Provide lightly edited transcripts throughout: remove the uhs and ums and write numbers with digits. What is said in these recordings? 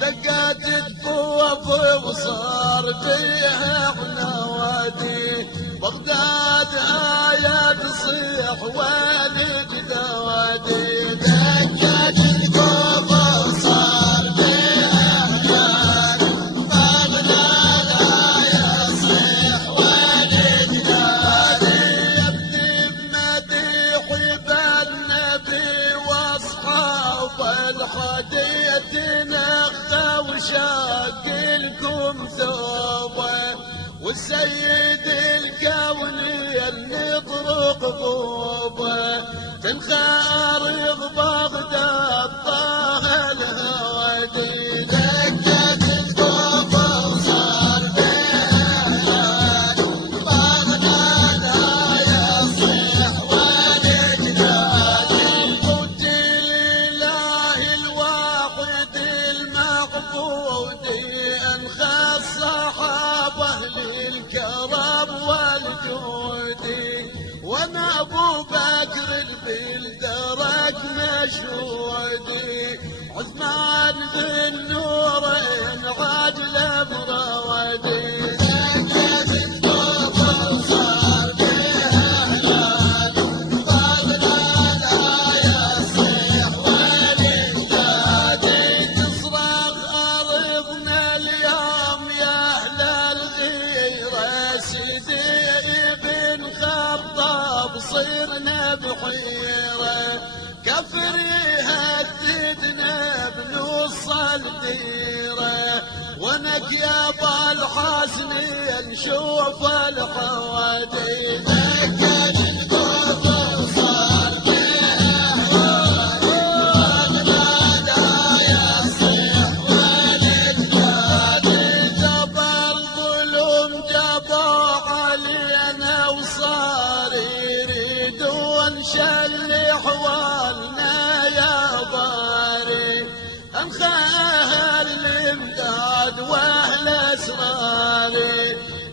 دقات تفوف وصار فيها نوادي بغداد آية تصيح والد دوادي دقات تفوف وصار فيها نوادي بغداد آية تصيح والد دوادي يبكي بمديح بالنبي واصحاب الخدية نخته وشاق لكم ثوبه والسيد الكوني نطرق ضوبه تنخارض بغداد طه الهوادي دقت الثوب وصار فيها بغداد يصيح والد نادي قلت لله الواحد المعبود انخى الصحابه للكرم والجود وانا ابو بكر بالدرك مشهودي عثمان ذي النورين عدل مراودي دقت الثوب وصار فيها بغداد يصيح والد نادي تصرخ ارضنا اليوم يا اهل الغيره سيدي بن خطاب صرنا بحيره كفر يهددنا بنص الديره ونقيا بالحزن نشوف الحوادي دقت الثوب وصار فيها بغداد يصيح والد نادي جبر ظلم جابوا علينا وصار يريدون شل حوالنا يا باري انخاها الامداد واهل اسراري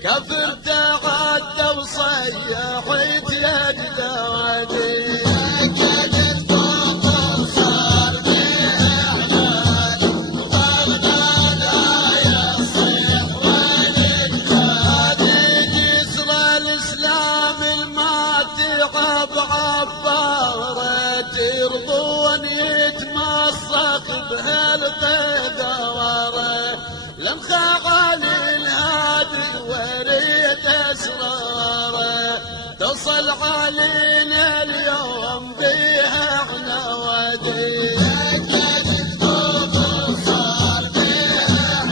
كفر تعدى وصيحت يد دوادي دقت الثوب وصار فيها بغداد يصيح والد نادي جسر الاسلام الماتعب عباره ترضون يتمسخ بهالقذاره لمخى علي الهادي وريت اسراره تصل علينا اليوم بها نوادي دقت الثوب وصار فيها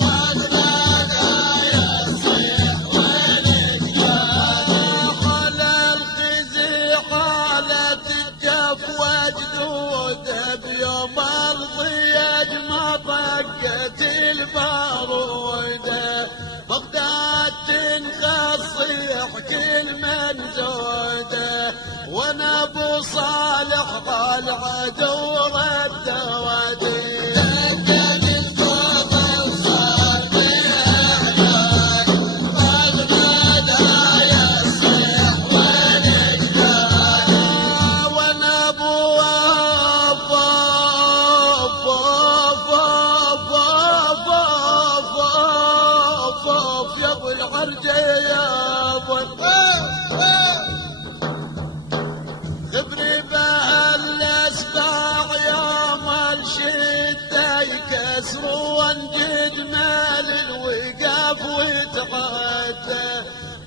بغداد يصيح والد نادي على الخزي حالة الجف وجدوده بيوم الضياج ما طقت البارودة بغداد تنخصيح كل من زوده وانا ابو صالح قال عدو رد وادي دقت الثوب وصار فيها بغداد يصيح والد نادي وانا ابو يا ابو العرجه يا ابو خبري بها الاسباع يوم الشده يكسرون قد مال الوقاف وتحدى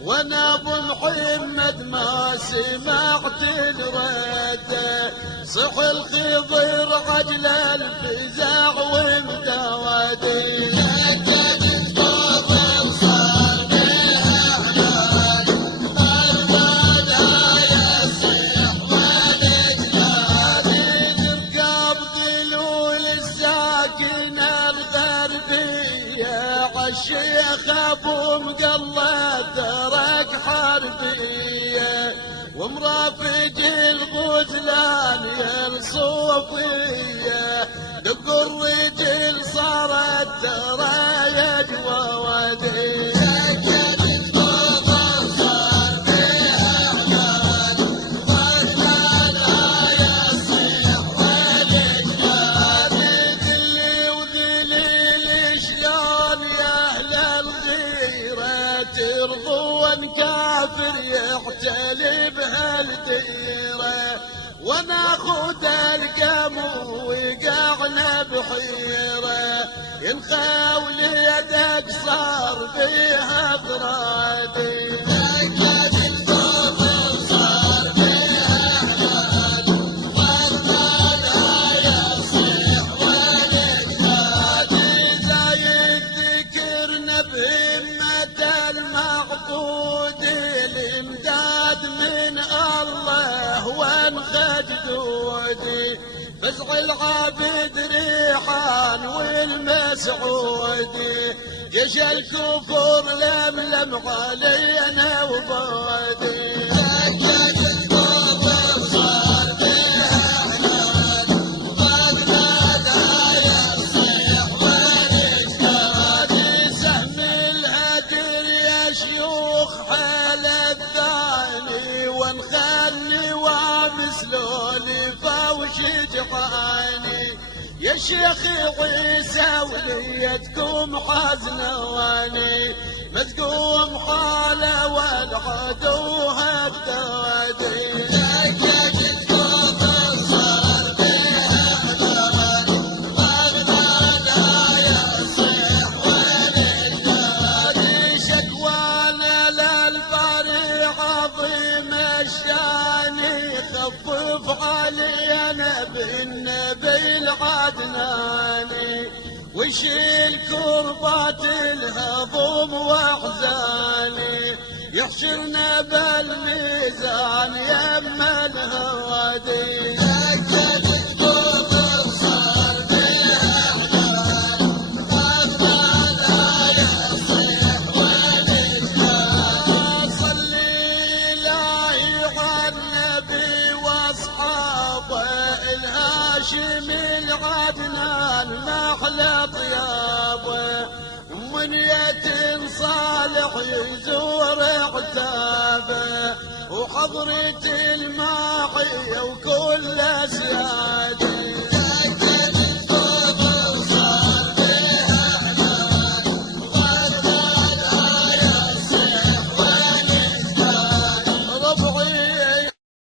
وانا ابو محمد ما سمعت الرده صح الخضر عجل الفزاع ومدوادي دقت الثوب وصار فيها بغداد يصيح والد نادي تركب ذلول الساكنه الغربيه عالشيخ ابو مقلد ترك حربيه ومرافق الغزلان يا الصوفيه دق الرجل صارت ترايد ووادي دقت الثوب وصار فيها بغداد يصيح والد نادي يكون كافر يحتلي بهالديرة وناخد القم وقعنا بحيرة ينخاول يدك صار بيها برادي فزع العابد ريحان والمسعودي جيش الكفر لملم علينا وبادي سهم الهدر يا شيوخ حال الثاني ونخلي ومثلولي وشجعاني يا شيخ عيسى وليتكم حزنواني ما تقوم حالة والعدو هبدادي شكوانا للباري عظيم الشاني خفف علينا بالنبي العدناني ويشيل كربات الهضم واحزاني يحشرنا بالميزان يما الهوادي الهاشمي العدنان محلى طيابه ومن يتم صالح يزور عتابه وحضرة الماحية وكل سياده